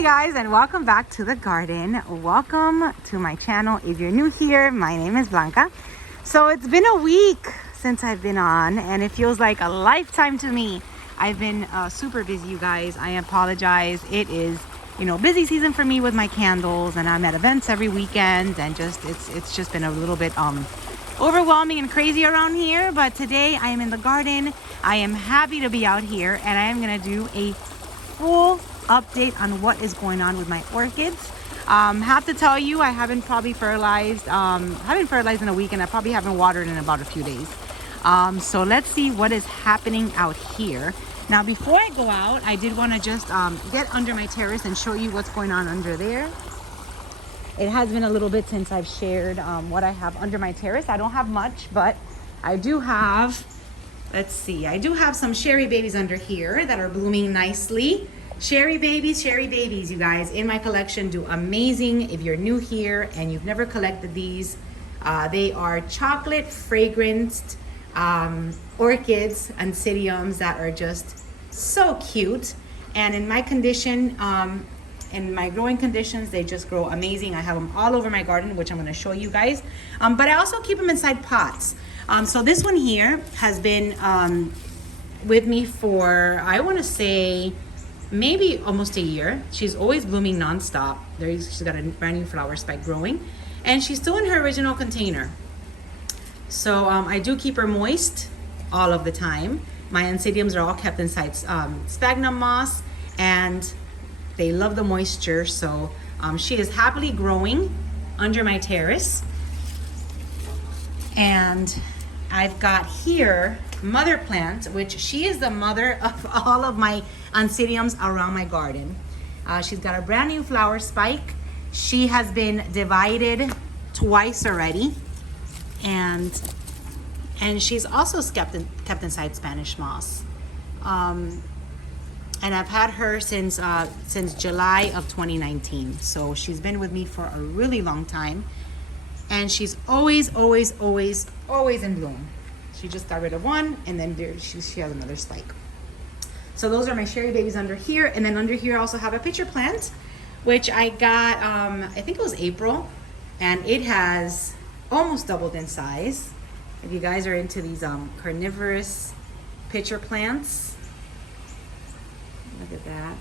Hey guys, and welcome back to the garden. Welcome to my channel. If you're new here, my name is Blanca. So it's been a week since I've been on, and it feels like a lifetime to me. I've been super busy, you guys. I apologize. It is, busy season for me with my candles, and I'm at events every weekend, and it's just been a little bit overwhelming and crazy around here. But today I am in the garden. I am happy to be out here, and I am gonna do a full update on what is going on with my orchids. Have to tell you, I haven't probably fertilized in a week, and I probably haven't watered in about a few days. So let's see what is happening out here. Now, before I go out, I did want to just get under my terrace and show you what's going on under there. It has been a little bit since I've shared what I have under my terrace. I don't have much, but I do have, let's see, I do have some cherry babies under here that are blooming nicely. Cherry babies, you guys, in my collection do amazing. If you're new here and you've never collected these, they are chocolate fragranced orchids, Untitled that are just so cute. And in my condition, in my growing conditions, they just grow amazing. I have them all over my garden, which I'm going to show you guys. But I also keep them inside pots. So this one here has been with me for, I want to say, maybe almost a year. She's always blooming nonstop. She's got a brand new flower spike growing, and she's still in her original container. So I do keep her moist all of the time. My Untitleds are all kept inside sphagnum moss, and they love the moisture. So she is happily growing under my terrace. And I've got here mother plant, which she is the mother of all of my Untitleds around my garden. She's got a brand new flower spike. She has been divided twice already, and she's also kept inside Spanish moss. And I've had her since July of 2019. So she's been with me for a really long time, and she's always in bloom. She just got rid of one, and then she has another spike. So those are my cherry babies under here. And then under here I also have a pitcher plant, which I got, I think it was April, and it has almost doubled in size. If you guys are into these carnivorous pitcher plants, look at that.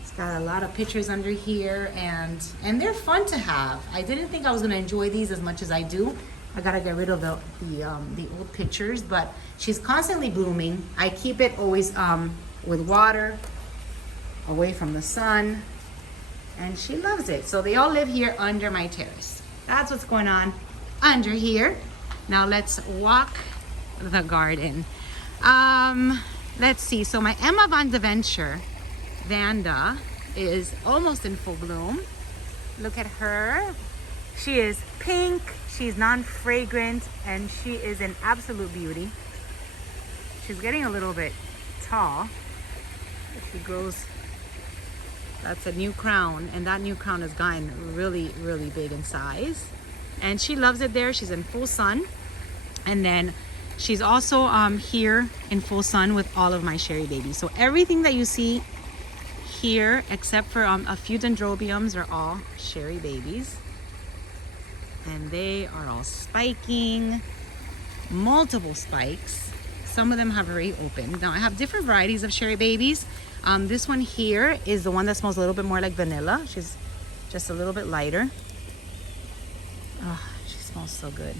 It's got a lot of pitchers under here, and they're fun to have. I didn't think I was gonna enjoy these as much as I do. I gotta get rid of the old pictures, but she's constantly blooming. I keep it always with water, away from the sun, and she loves it. So they all live here under my terrace. That's what's going on under here. Now let's walk the garden. Let's see. So my Emma Van de Venture Vanda is almost in full bloom. Look at her. She is pink. She's non-fragrant, and she is an absolute beauty. She's getting a little bit tall. She grows, that's a new crown, and that new crown has gotten really big in size. And she loves it there. She's in full sun. And then she's also here in full sun with all of my cherry babies. So everything that you see here, except for a few dendrobiums, are all cherry babies. And they are all spiking, multiple spikes. Some of them have already opened. Now I have different varieties of cherry babies. This one here is the one that smells a little bit more like vanilla. She's just a little bit lighter. Oh, she smells so good.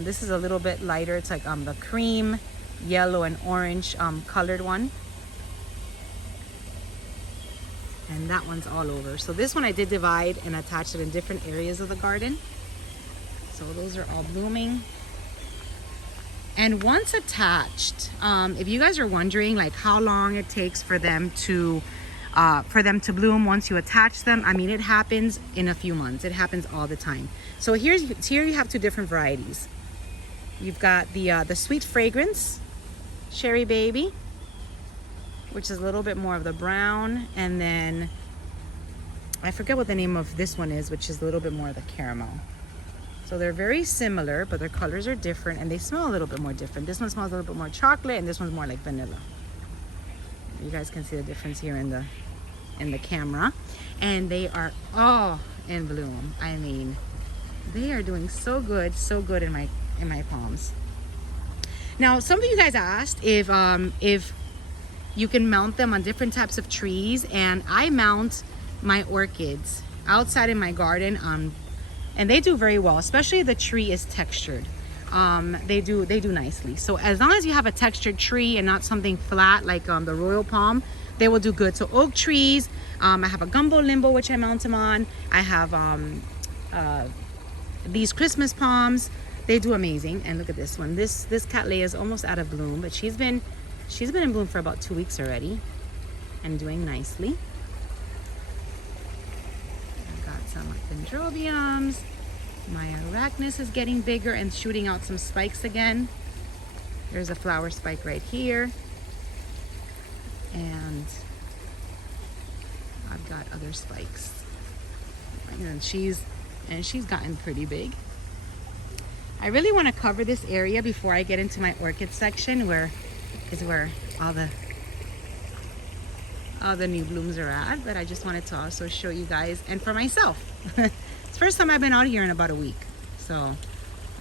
This is a little bit lighter. It's like the cream, yellow, and orange colored one. And that one's all over. So this one I did divide and attach it in different areas of the garden. So those are all blooming. And once attached, if you guys are wondering like how long it takes for them to bloom once you attach them, I mean, it happens in a few months. It happens all the time. So here you have two different varieties. You've got the sweet fragrance cherry baby, which is a little bit more of the brown, and then I forget what the name of this one is, which is a little bit more of the caramel. So they're very similar, but their colors are different, and they smell a little bit more different. This one smells a little bit more chocolate, and this one's more like vanilla. You guys can see the difference here in the camera. And they are all in bloom. I mean, they are doing so good in my palms. Now, some of you guys asked if you can mount them on different types of trees, and I mount my orchids outside in my garden and they do very well, especially if the tree is textured. They do nicely. So as long as you have a textured tree and not something flat like the royal palm, they will do good. So oak trees, I have a gumbo limbo which I mount them on. I have these Christmas palms. They do amazing. And look at this one. This Cattleya is almost out of bloom, but she's been in bloom for about 2 weeks already and doing nicely. I've got some dendrobiums. My arachnus is getting bigger and shooting out some spikes again. There's a flower spike right here. And I've got other spikes. And she's gotten pretty big. I really want to cover this area before I get into my orchid section, where all the new blooms are at. But I just wanted to also show you guys, and for myself. It's the first time I've been out here in about a week, so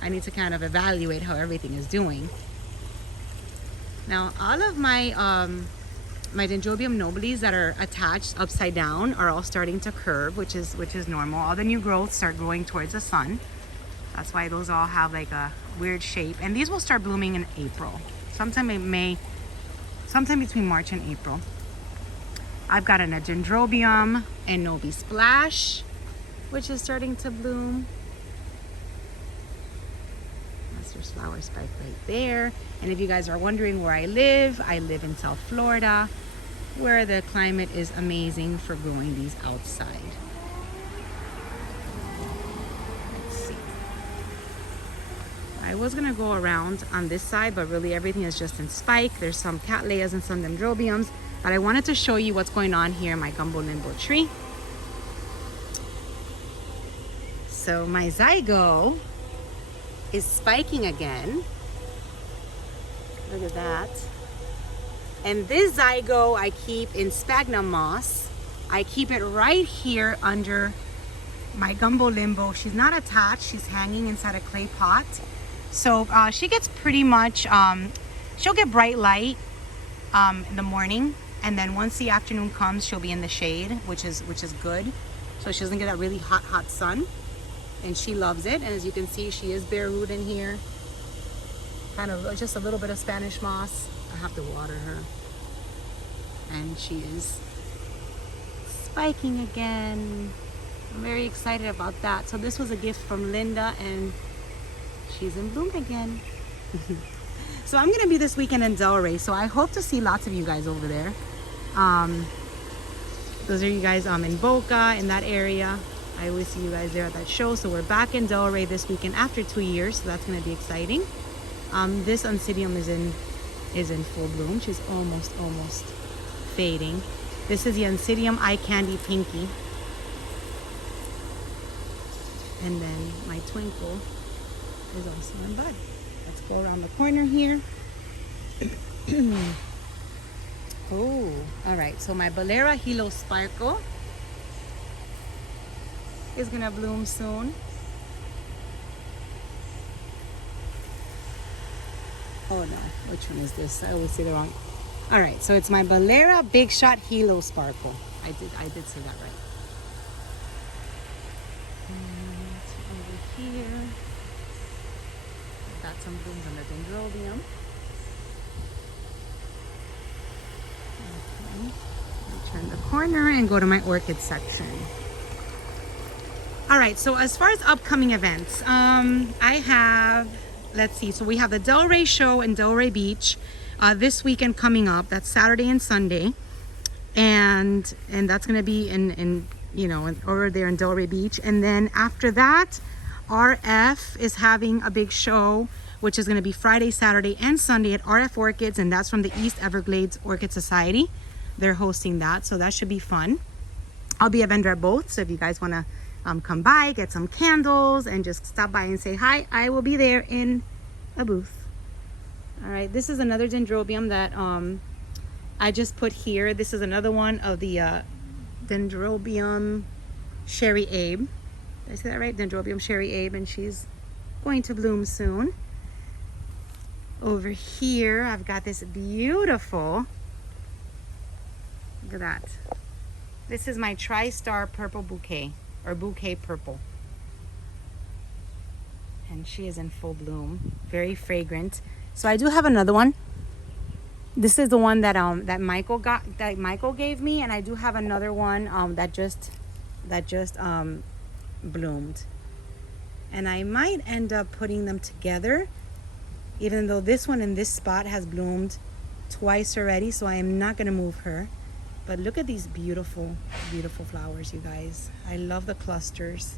I need to kind of evaluate how everything is doing. Now, all of my my Dendrobium nobilis that are attached upside down are all starting to curve, which is normal. All the new growths start growing towards the sun. That's why those all have like a weird shape. And these will start blooming in April. Sometime in May, sometime between March and April. I've got an Dendrobium and Nobi Splash, which is starting to bloom. That's your flower spike right there. And if you guys are wondering where I live in South Florida, where the climate is amazing for growing these outside. Let's see. I was gonna go around on this side, but really everything is just in spike. There's some Cattleyas and some Dendrobiums, but I wanted to show you what's going on here in my gumbo limbo tree. So my zygo is spiking again. Look at that. And this zygo I keep in sphagnum moss. I keep it right here under my gumbo limbo. She's not attached, she's hanging inside a clay pot. So she gets pretty much, she'll get bright light in the morning, and then once the afternoon comes, she'll be in the shade, which is good. So she doesn't get that really hot sun. And she loves it. And as you can see, she is bare root in here. Kind of just a little bit of Spanish moss. I have to water her. And she is spiking again. I'm very excited about that. So this was a gift from Linda, and she's in bloom again. So I'm gonna be this weekend in Delray. So I hope to see lots of you guys over there. Those are you guys in Boca, in that area. I always see you guys there at that show. So we're back in Delray this weekend after 2 years, so that's going to be exciting. This Oncidium is in full bloom. She's almost fading. This is the Oncidium Eye Candy Pinky. And then my Twinkle is also in bud. Let's go around the corner here. Oh, all right. So my Bolera Hilo Sparkle is gonna bloom soon. Oh no, which one is this? I always say the wrong. All right, so it's my Bolera Big Shot Hilo Sparkle. I did say that right. And over here, I've got some blooms on the Dendrobium. Okay, let me turn the corner and go to my orchid section. All right, so as far as upcoming events, I have, let's see, so we have the Delray show in Delray Beach this weekend coming up. That's Saturday and Sunday, and that's going to be in over there in Delray Beach. And then after that, RF is having a big show, which is going to be Friday, Saturday, and Sunday at RF Orchids, and that's from the East Everglades Orchid Society. They're hosting that, so that should be fun. I'll be a vendor at both, so if you guys want to come by, get some candles, and just stop by and say hi, I will be there in a booth. All right, this is another Dendrobium that I just put here. This is another one of the Dendrobium Sherry Abe. Did I say that right? Dendrobium Sherry Abe, and she's going to bloom soon. Over here, I've got this beautiful, look at that. This is my Tri-Star Purple Bouquet, or Bouquet Purple. And she is in full bloom, very fragrant. So I do have another one. This is the one that Michael gave me, and I do have another one that just bloomed. And I might end up putting them together, even though this one in this spot has bloomed twice already, so I am not gonna move her. But look at these beautiful, beautiful flowers, you guys. I love the clusters.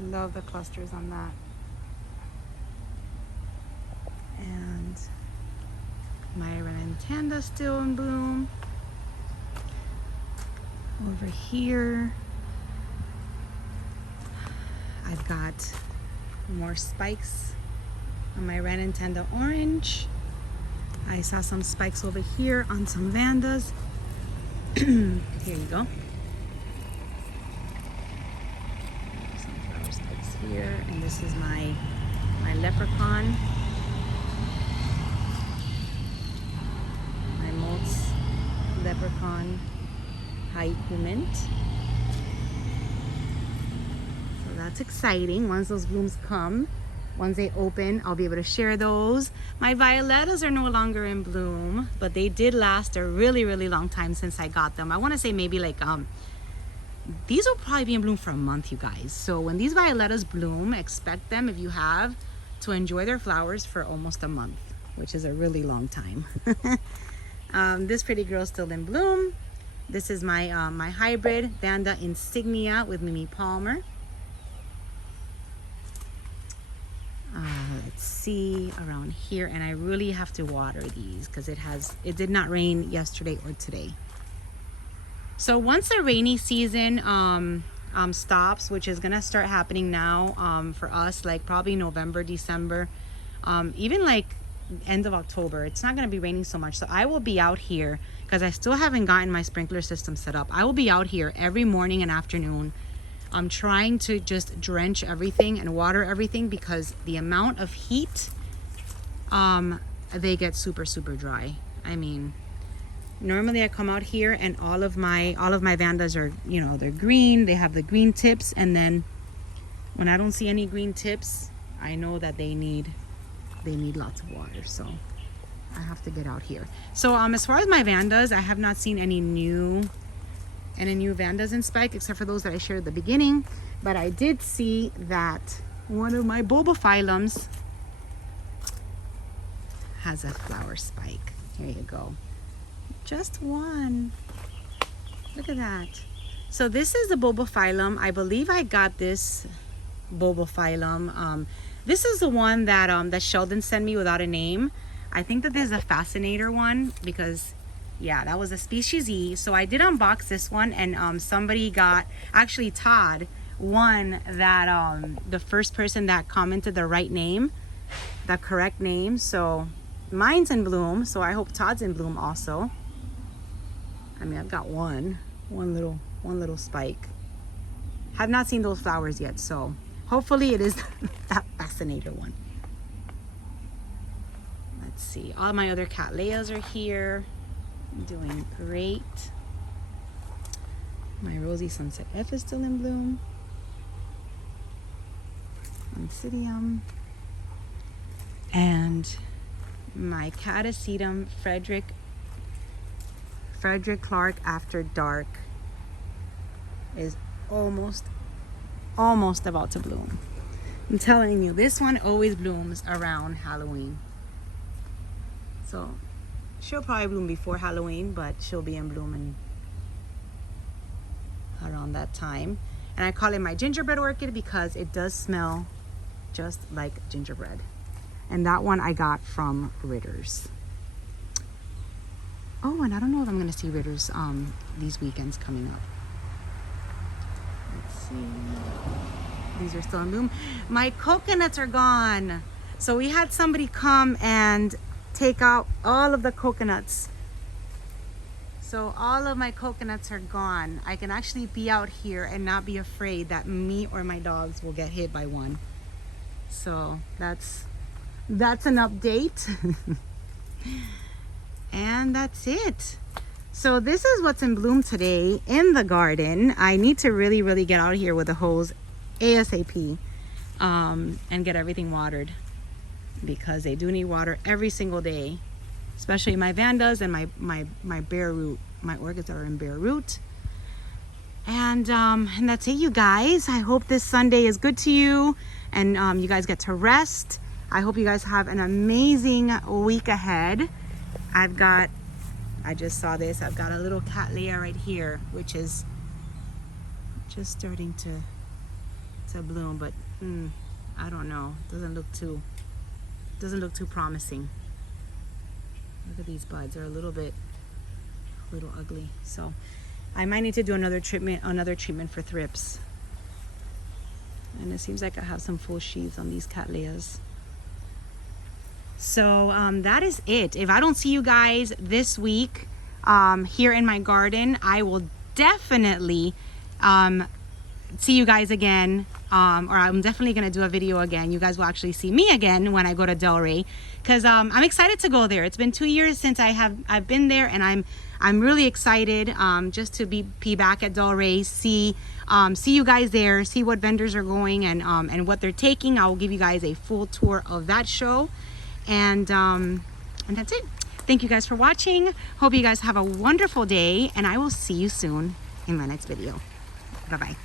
Love the clusters on that. And my Renantanda still in bloom. Over here, I've got more spikes on my Renantanda orange. I saw some spikes over here on some Vandas. Here you go. Some flower spikes here, and this is my leprechaun. My Maltz leprechaun haiku mint. So that's exciting. Once those blooms come, once they open, I'll be able to share those. My violettas are no longer in bloom, but they did last a really, really long time since I got them. I want to say maybe like, these will probably be in bloom for a month, you guys. So when these violettas bloom, expect them, if you have, to enjoy their flowers for almost a month, which is a really long time. This pretty girl's still in bloom. This is my my hybrid Vanda Insignia with Mimi Palmer. Let's see around here, and I really have to water these because it did not rain yesterday or today. So once the rainy season stops, which is gonna start happening now for us, like probably November, December, even like end of October, it's not gonna be raining so much. So I will be out here because I still haven't gotten my sprinkler system set up. I will be out here every morning and afternoon. I'm trying to just drench everything and water everything because the amount of heat, they get super, super dry. I mean, normally I come out here and all of my Vandas are, you know, they're green, they have the green tips, and then when I don't see any green tips, I know that they need lots of water. So I have to get out here. So as far as my Vandas, I have not seen any new Vandas in spike, except for those that I shared at the beginning. But I did see that one of my Bulbophyllums has a flower spike. Here you go. Just one. Look at that. So this is the Bulbophyllum. I believe I got this Bulbophyllum. This is the one that that Sheldon sent me without a name. I think that there's a Fascinator one because, yeah, that was a species E. So I did unbox this one, and somebody got, actually Todd won that, the first person that commented the right name, the correct name. So mine's in bloom, so I hope Todd's in bloom also. I mean, I've got one little spike. Have not seen those flowers yet, so hopefully it is that Fascinator one. Let's see, all my other Cattleyas are here. Doing great. My Rosy Sunset F is still in bloom. Oncidium. And my Catasetum Frederick Clark After Dark is almost about to bloom. I'm telling you, this one always blooms around Halloween. So she'll probably bloom before Halloween, but she'll be in bloom around that time. And I call it my gingerbread orchid because it does smell just like gingerbread. And that one I got from Ritter's. Oh, and I don't know if I'm going to see Ritter's these weekends coming up. Let's see. These are still in bloom. My coconuts are gone. So we had somebody come and take out all of the coconuts So all of my coconuts are gone. I can actually be out here and not be afraid that me or my dogs will get hit by one. So that's an update. And that's it. So this is what's in bloom today in the garden. I need to really get out here with a hose ASAP and get everything watered, because they do need water every single day, especially my vandas and my bare root, my orchids that are in bare root. And that's it, you guys. I hope this Sunday is good to you, and you guys get to rest. I hope you guys have an amazing week ahead. I just saw this. I've got a little cattleya right here, which is just starting to bloom, but I don't know. Doesn't look too promising. Look at these buds. They're a little ugly. So I might need to do another treatment for thrips. And it seems like I have some full sheaths on these cattleyas. So that is it. If I don't see you guys this week here in my garden, I will definitely see you guys again, or I'm definitely gonna do a video again. You guys will actually see me again when I go to Delray, because I'm excited to go there. It's been 2 years since I've been there, and I'm really excited just to be back at Delray, see you guys there, see what vendors are going and what they're taking. I will give you guys a full tour of that show. And that's it. Thank you guys for watching. Hope you guys have a wonderful day, and I will see you soon in my next video. Bye-bye.